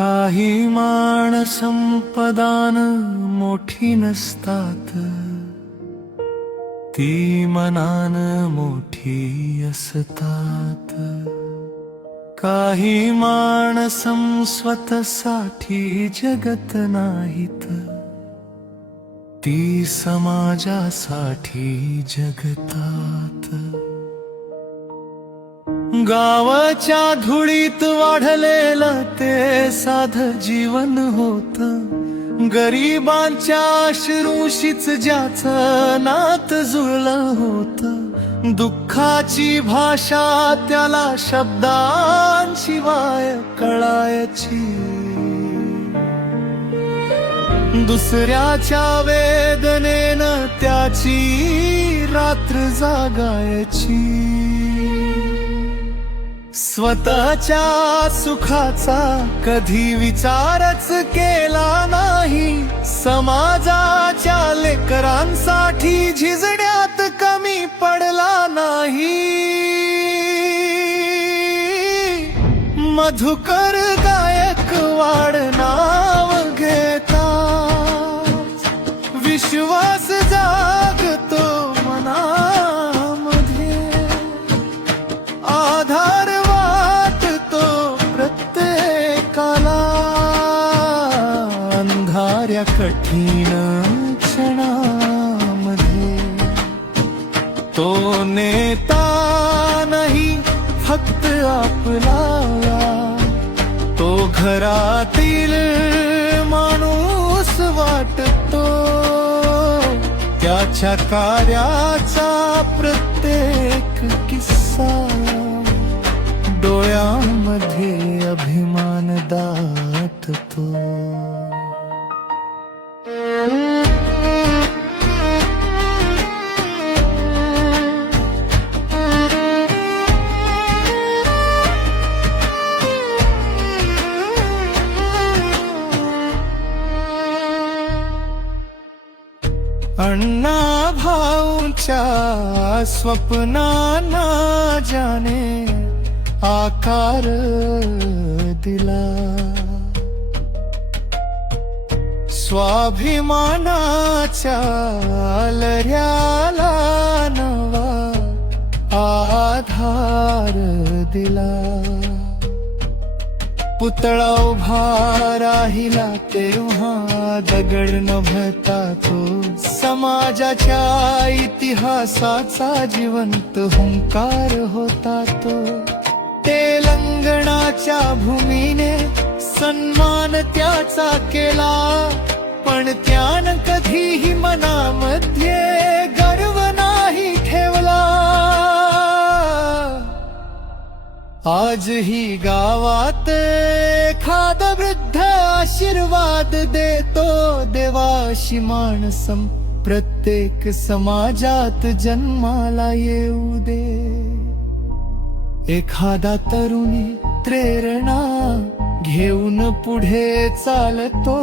काही मान संपदान मोठी नसतात, ती मनान मोठी असतात. काही माणसं स्वतःसाठी जगत नाहीत, ती समाजासाठी जगतात. गावाच्या धुळीत वाढलेलं ते साधं जीवन होत, गरिबांच्या अश्रूशीच ज्याचं नात जुळलं होत. दुःखाची भाषा त्याला शब्दांशिवाय कळायची, दुसऱ्याच्या वेदनेनं त्याची रात्र जागायची. स्वतःच्या सुखाचा कधी विचारच केला नाही, समाजाच्या लेकरांसाठी झिजण्यात कमी पडला नाही. मधुकर गायकवाड नाव घेता विश्वास जागतो मनामध्ये, आधार वाटतो प्रत्येकाला. अंधाऱ्या कठीण क्षणामध्ये तो नेता नाही फक्त आपला, तो घरातील माणूस वाटतो. त्याच्या कार्याचा प्रत्येक किस्सा डोळ्यामध्ये अभिमान दाटतो. अण्णा भाऊंच्या स्वप्नांना जाने आकार दिला, स्वाभिमानाच्या लढ्याला नवा आधार दिला. पुतळा उभा राहिला तेव्हा दगड नभता तो, समाजाच्या इतिहासाचा जिवंत हुंकार होता तो. तेलंगणाच्या भूमीने सन्मान त्याचा केला, पण त्यानं कधीही मनामध्ये गर्व नाही ठेवला. आजही गावात एखादा वृद्ध आशीर्वाद देतो, देवाशी माणसं प्रत्येक समाजात जन्माला येऊ दे. एखादा तरुणी प्रेरणा घेऊन पुढे चालतो,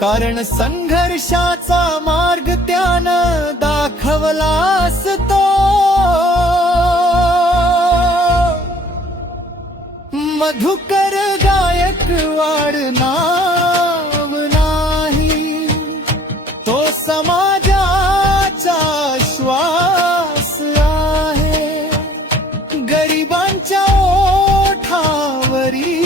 कारण संघर्षाचा मार्ग त्यानं दाखवला असतो. मधुकर गायकवाड नाव नाही, तो समाजाचा श्वास आहे. गरिबांच्या ओठावरील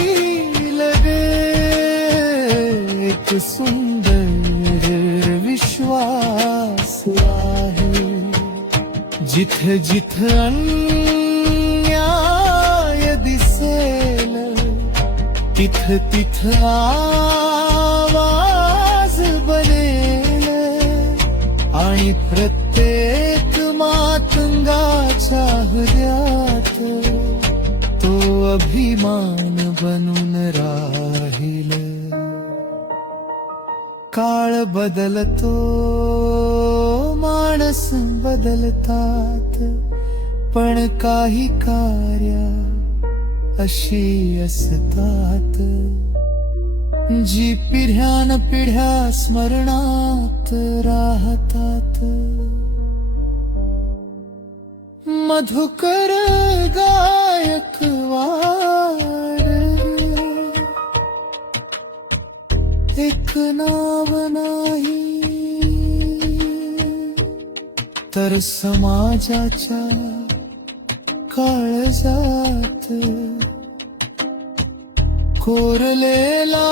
एक सुंदर विश्वास आहे. जिथ जिथ अन्याय दिसेल, तिथ तिथ आवाज बनेल. आणि प्रत्येक मातंगाच्या हृदयात तो अभिमान बनून राहील. काळ बदलतो, माणस बदलतात, पण काही कार्य अशी असतात, जी पिढ्यान पिढ्या स्मरणात राहतात. मधुकर गायकवाड. एक नाव नाही तर समाजाच्या काळजात कोरलेला